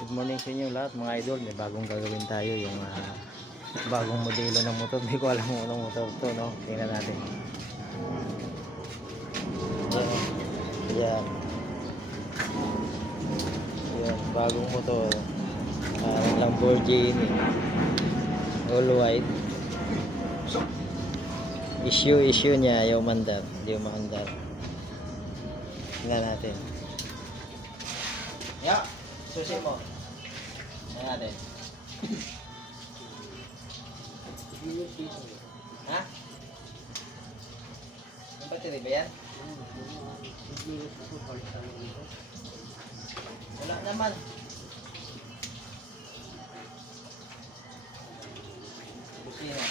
Good morning sa inyo lahat mga idol. May bagong gagawin tayo, yung bagong modelo ng motor. Hindi ko alam kung anong motor to, no? Tingnan natin. Yan. Yan, bagong motor. Lamborghini. All white. Issue niya, ayaw mandar. Hindi maandar. Tingnan natin. Ya, susi mo. Tingnan natin. Ha? Yung battery ba yan? Wala naman. Busina.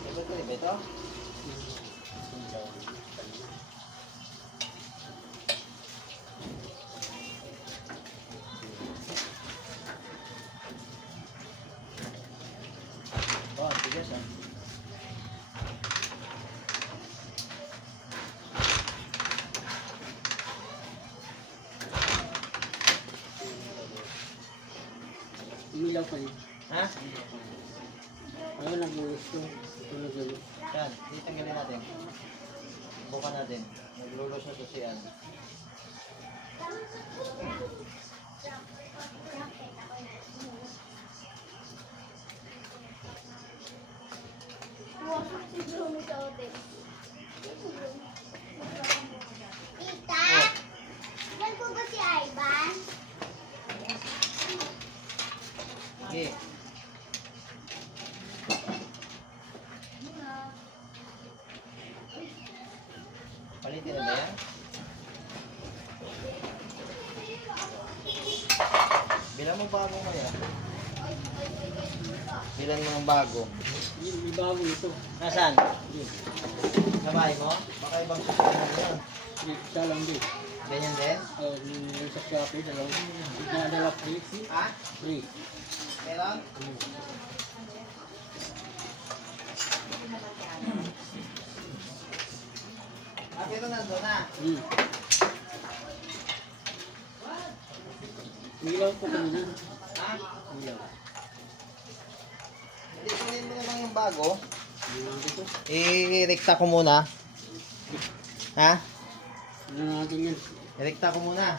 Yung battery ba ito? Oh, tigas ah. Umilaw pa rin. Ha? Ayaw nag-gusto. Tulog-tulog. Yan, titanggalin natin. Bukan natin. Naglulos na susian. Tita, yan po ba si Ivan? Okay. Palitin na ba yan? Bilang mo bago mo yan. Bilang mo ng bago. May bago ito. Nasaan? Sa bahay mo? Baka ibang susunod mo yun. Isa lang din. Ganyan din? Yung sa Shopee, dala free. Ha? Free. Meron? Ah, pero nandun na. Umilaw po kami na. Ha? Umilaw. Hindi, kunin mo naman yung bago. Umilaw dito. I-rekta ko muna. Ha? Ano natin yan? I-rekta ko muna.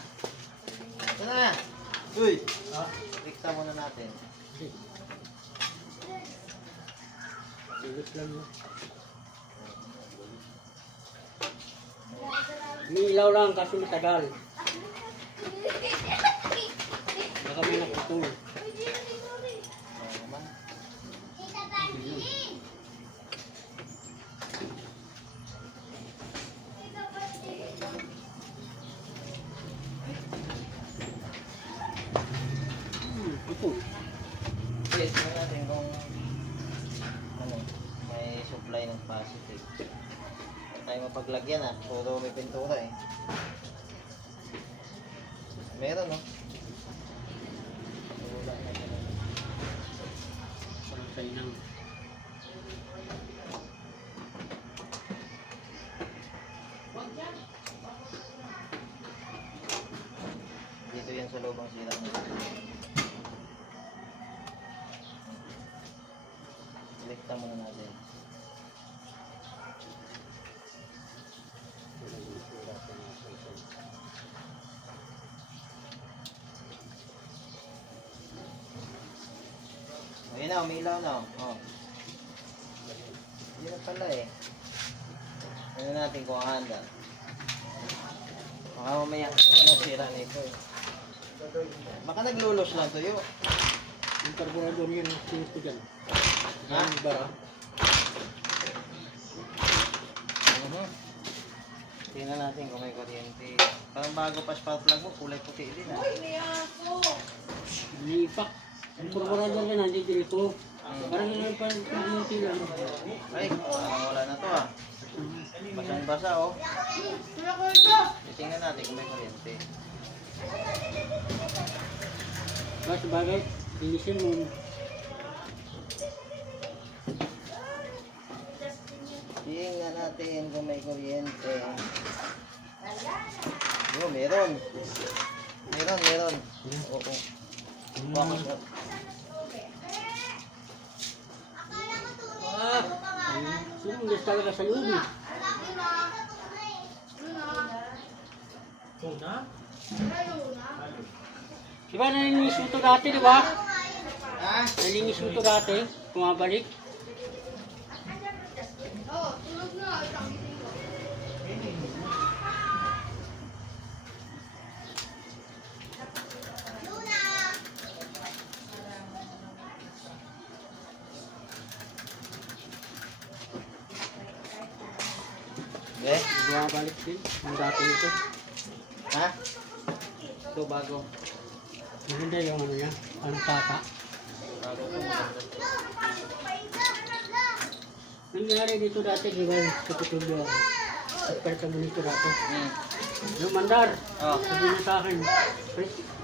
Ito na. Uy! Ha? Rekta muna natin. Tulog lang mo. Umilaw lang kasi matagal. Baka may nakutol. Oo naman. Tita Barbie! Ito. Okay, tingnan natin kung ano, may supply ng positive. Huwag tayo mapaglagyan ah. Puro may pintura eh. Meron no? Wala na ganun. Parang sa'yo nang. Dito yan sa loob ang sira niya. Selecta muna natin. Ayun na, umilaw na. Oh. Hindi na pala eh. Ano natin kung handa. Baka mamaya, ano sira na ito eh. Baka naglulos lang tuyo. Yung carburetor yun, sinus ko dyan. Ha? Yung bara. Tingnan natin kung may kuryente. Parang bago pa spark plug mo, kulay puti din ah. Lipak. Yung carburetor yun, nandito dito. Parang yun pa yung lang. Ay, parang wala na to ah. Basang basa oh. Tingnan natin kung may kuryente. Basta bagay, linisin mo. Tingnan natin kung may kuryente. Yo, meron. Meron. Oo. Bakit siya? Sumulas talaga sa loob eh. Di ba nalinis mo ito dati, di ba? Ha? Nalinis mo ito dati, kumabalik. Eh? Bumabalik din, ang dati nito. Ha? Ito bago. Maganda yung ano niya, ang tata. Bago ito maganda. Nangyari dito dati, di ba, sa Pitulo ako. Nagpalita mo nito dati. Yung mandar, Oh. sabi niya sa akin,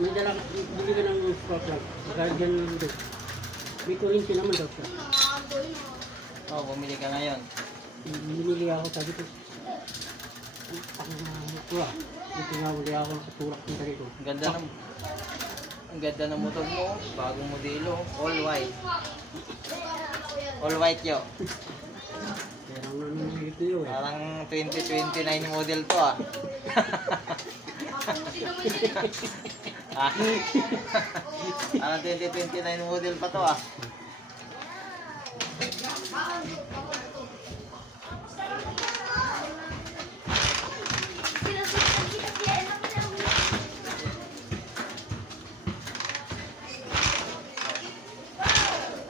may dala, bili ka ng scrap lang. Kahit ganun lang doon. May kurinti naman daw siya. Oh, bumili ka ngayon. Binili ako, sabi ko, ang kuha. Dito nga uli ako nakatulak ng dali ko. Ang ganda ng motor mo. Bagong modelo. All white. All white yo. Kaya ang nanunod ko yun eh. Parang 2029 model to ah. Ah. Parang 2029 model pa to ah.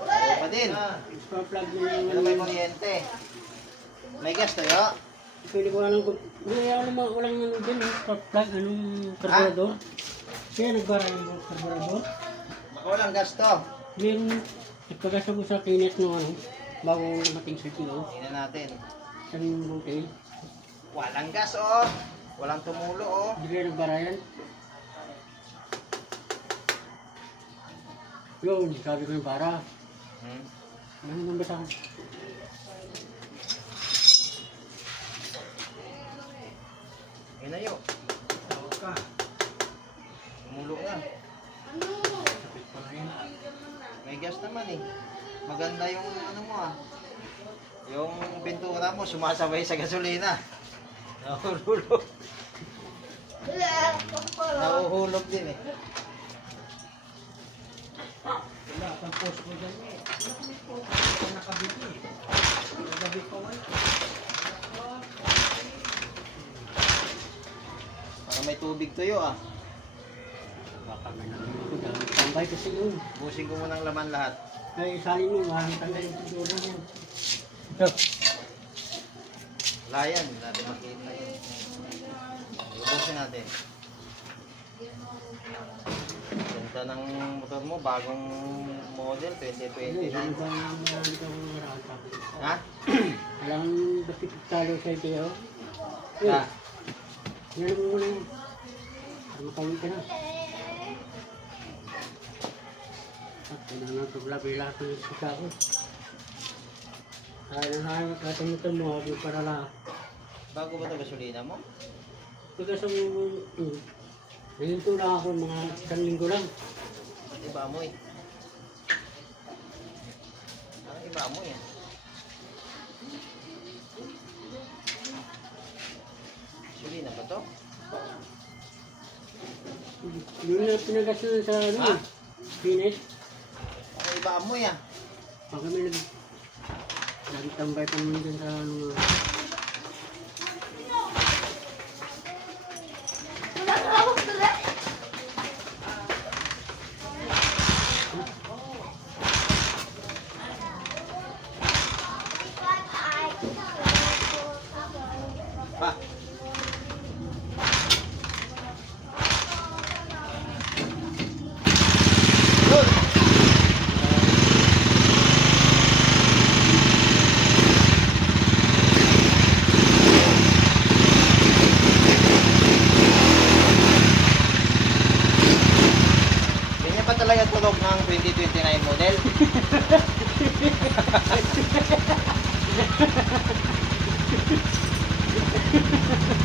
Ayaw pa din. Pa-plug mo yung Ano may kuryente? May gas tayo? pili ko lang kung hindi ako naman walang ano din eh. Pa-plug, anong karburador. Kaya nagbara yung karburador. Baka walang gas to. Meron, nagpagasa ko sa kinet ng ano, bago dumating sa kilo. Tingnan natin. Sa butil. Walang gas oh. Walang tumulo oh. Hindi kaya nagbara yan. Yun, sabi ko yung para. Ano nang basa? Yun na yun. Tumulo na. May gas naman eh. Maganda yung ano mo ah. Yung pintura mo sumasabay sa gasolina. Nahuhulog. Nahuhulog din eh. Wala, pag-post ko dyan eh. Nakabiti eh. Nagabit ko nga. Para may tubig tuyo ah. Baka may nalito dyan. Tambay kasi yun. Busin ko muna ng laman lahat. Ay, salin mo, tanggal yung pintura mo. Ito. Wala yan. Hindi natin makita yun. Ibusin natin. Ganda ng motor mo. Bagong model. Hindi, 2029. ano ba yung marami ka mga marami sa akin? Ha? Alam bakit talo sa ito? Ha? Yan mo muna yun. Para makawin ka na. At kailangan nga paglabi lahat ng isa ko. Kaya nang hayo katumutan mo ako para lahat. Bago ba ito gasolina mo? Pagka sa mo, nahinto lang ako mga isang linggo lang. Iba mo eh. Parang iba mo eh. Gasolina ba to? Yun na pinagasan sa ano Ha? eh. Finish. Parang iba mo eh. Pag kami nagtambay pa naman dyan sa ano. Pa. Good. Ganyan pa talaga tunog ng 2029 model.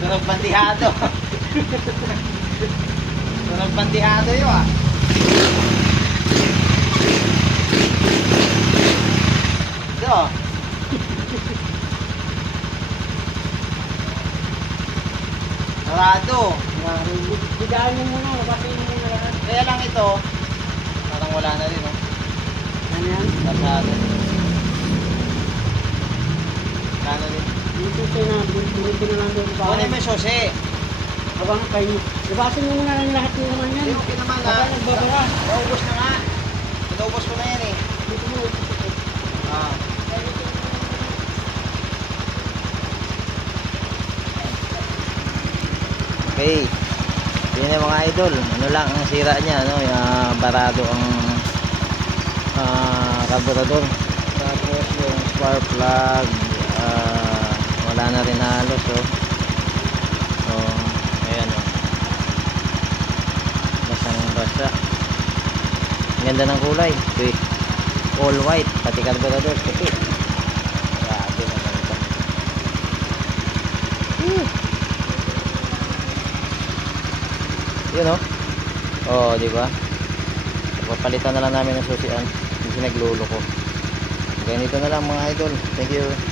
Tunog bandihado. Sunod bandihado yun ah. Ito oh. Sarado. Bidaan mo muna, labasin mo muna lahat. Kaya lang ito, parang wala na rin oh. Ano yan? Sarado. Wala na rin. Dito siya na, dito na lang doon sa bahay. Kunin mo yung susi. Habang kayo, labasin mo muna lang lahat ng naman yan. Hindi, okay naman Baka ah. nagbabara. Naubos na nga. Naubos ko na yan eh. Dito mo. Ah. Okay. Yun yung mga idol. Ano lang ang sira niya, no? Yung barado ang carburetor. Tapos yung spark plug wala na rin halos, oh. So, ayan, oh. Basang basa. Ang ganda ng kulay. Okay. All white. Pati carburetor. Puti. Grabe naman ito. Yun oh. Oh, di ba? Papalitan na lang namin ng susian. Hindi nagluloko. Ganito na lang mga idol. Thank you.